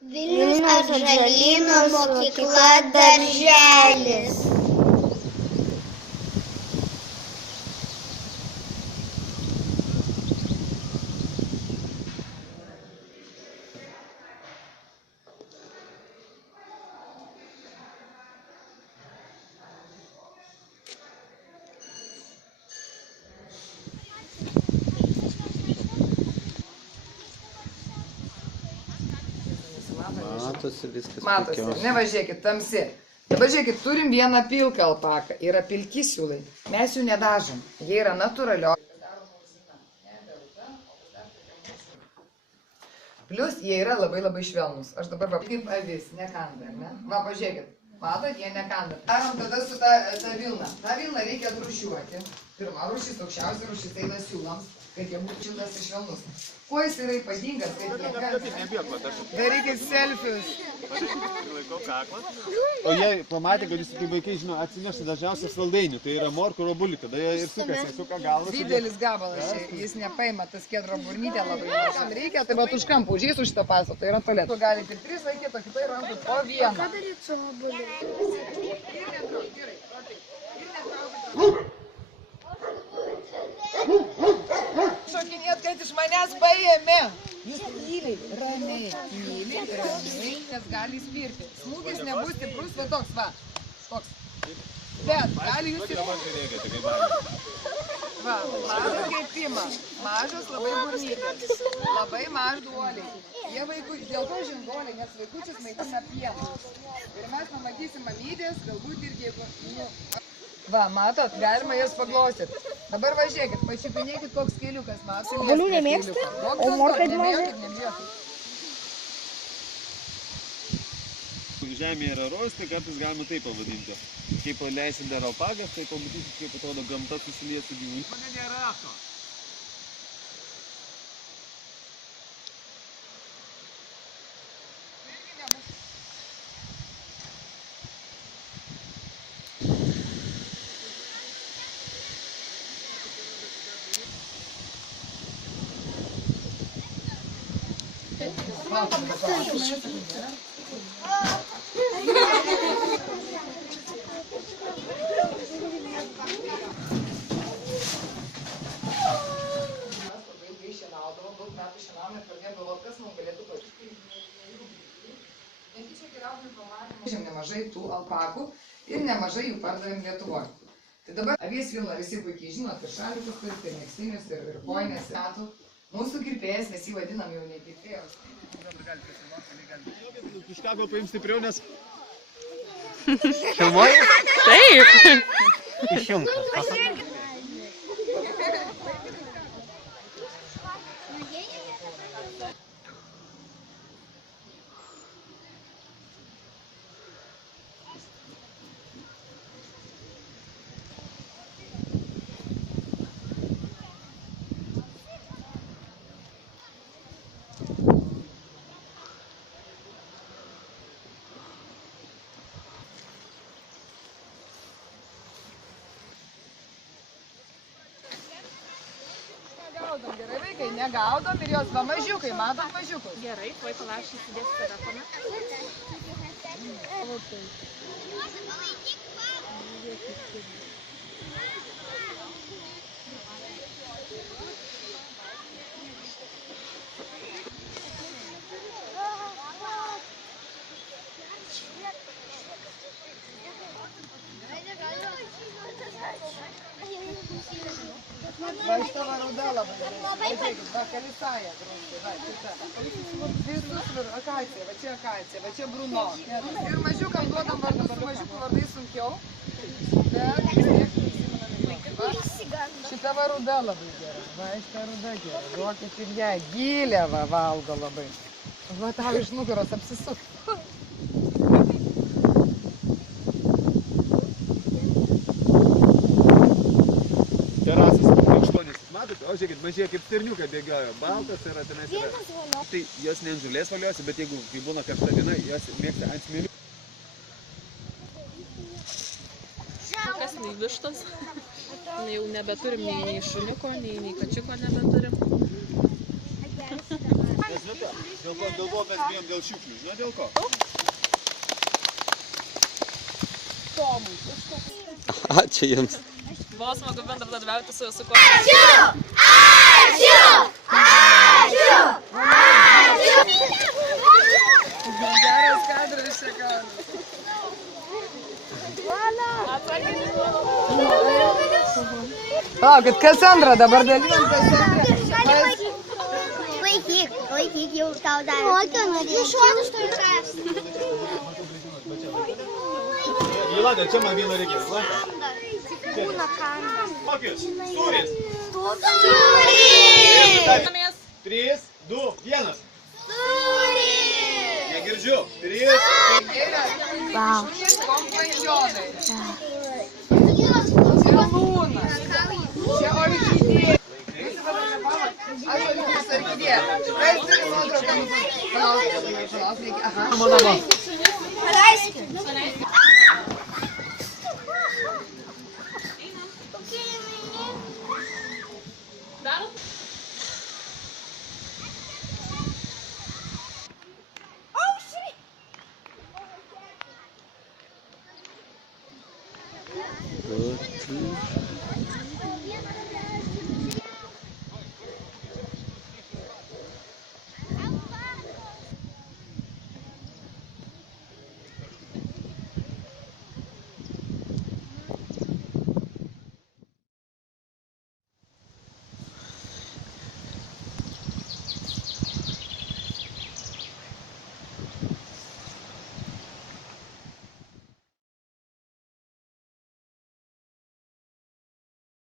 Vilnius Atžalyno mokykla darželis. Matosi viskas. Matosi, nevažiuokit, tamsi. Dabar žiūrėkit, turim vieną pilką alpaką, yra pilki siūlai. Mes jų nedažom, jie yra natūralio. Plius jie yra labai švelnus. Aš dabar kaip avis, nekanda, ne? Va, pažiūrėkit, matot, jie nekanda. Darom tada su ta vilna. Ta vilna reikia atrušiuoti. Pirma rūšis, aukščiausia rūšis eina siūlams, kad jie būtų šiltas ir švelnus. Kuo jis yra ypatingas, kad jie kanda? Darykit selfius. O jie pamatė, kad jūs kaip vaikai žino, atsinešti dažniausiai saldainių, tai yra morkų robulį, tada jie ir sukasi, suka galvą. Didelis gabalas, jis nepaima tas kedro burnytę labai. Jam reikia, tai vat už kampų užėjus už šitą paso, tai yra tualet. Tu galite ir 3 laikyti, o kitai rankų po vieną. Ką daryti su obuoliu? Šokinėt, kad iš manęs paėmė. Jūs tyliai, ramiai, nes gali įspirti. Smūgis nebus stiprus, va toks, va. Toks. Bet gali jūs įspirti. Va, mažas keipimą. Mažas labai burnytės. Labai maž duoliai. Jie vaikui, dėl to žinduoliai, nes vaikučius maitina pieną. Ir mes pamatysim mamydės, galbūt irgi jeigu, va, matot, galima jas paglostyt. Dabar važiuokit, pačiupinėkit koks keliukas, matot. Obuolių nemėgsta? O morkų mažai? Žemė yra rojus, tai kartais galima taip pavadinti. Kai paleisim dar alpakas, tai pamatysit, kaip atrodo gamta susilieja su gyvūnu. Mane nėra to. Nemažai tų alpakų ir nemažai jų pardavėm Lietuvoje. Tai dabar avies vilną visi puikiai žinot, ir šalikus turite, ir megztinius, ir koinės. Mūsų kirpėjas, mes jį vadinam jau ne kirpėjos. Kažką gal paim stipriau, nes... Filmuoji? Taip. Išjungtas. Negaudom, gerai vaikai, negaudom ir jos va mažiukai, matom mažiukus. Gerai, tuoj palašai įsidės telefoną. Va iš tavo ruda labai. Pažiūrėkit, va kalisaja grunti, va šita. Visus akacija, va čia Bruno. Ir mažiukam duodam vardus, su mažiukų vardai sunkiau. Bet vis tiek prisimename. Šita va ruda labai gera, va šita ruda gera. Duokit ir ją, gilę va valgo labai. Va tau iš nugaros apsisuk. O žiūrėkit, mažėja kaip stirniukai bėgioja, baltas yra tenais yra. Tai jos ne ant žulės valiuosi, bet jeigu kai būna karšta diena, jos mėgsta ant smėlių. Kas nei vištos, jau nebeturim nei šuniuko, nei kačiuko nebeturim. Dėl ko mes bijom dėl šiukšlių? Nu, dėl ko? Ačiū Jums. Buvo smagu bendradarbiauti su Jūsų kuo. Geras kadras čia gauna. Kad kas antrą dabar dalyvam, kas antrą. Laikyk, jau tau davė. Kokio norėjau? Šuolis turi rasti. Jolanta, čia man vieną reikia. Būna kanda. Kokius? Sūris. Sūris! 3, 2, 1. Negirdžiu. 3, Vau. Kompanionai. Čia lūna. Čia orchidėja. Aš orchidėjas orchidėja. Kas turi nuotrauką? Palauk, reikia. Aha. Darom?